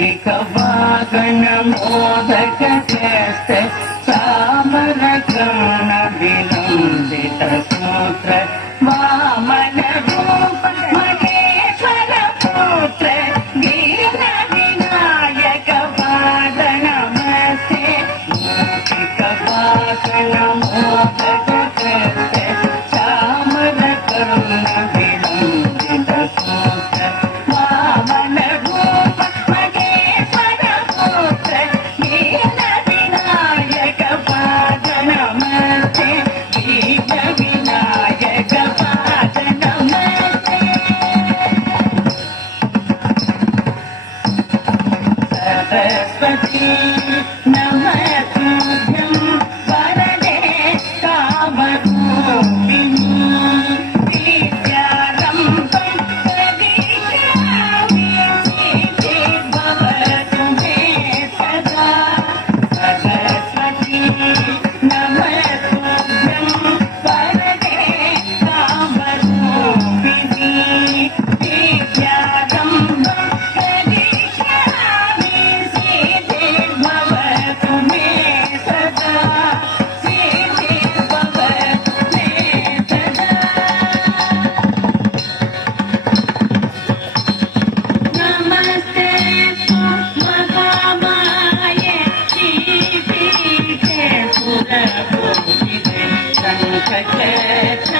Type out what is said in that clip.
मूषिक वागण मोदक चेष्ट सामर गण विलंबित सूत्र वामन रूप महेश्वर पुत्र दीन विनायक पाद नमस्ते मूषिक वागण मोदक चेष्ट सामर गण विलंबित सूत्र वामन रूप महेश्वर पुत्र दीन विनायक पाद नमस्ते दीन विनायक पाद नमस्ते सरस्वती नमस्तुभ्यं वरदे कामरूपिणी विद्यारम्भं प्रदिशामि सिद्धि भवतु मे सदा सरस्वती नमस्तुभ्यं वरदे कामरूपिणी विद्यारम्भं प्रदिशामि सिद्धि भवतु मे सदा सिद्धि भवतु मे सदा नमस्ते महामाये श्रीपीठे सुरपूजिते शङ्खचक्र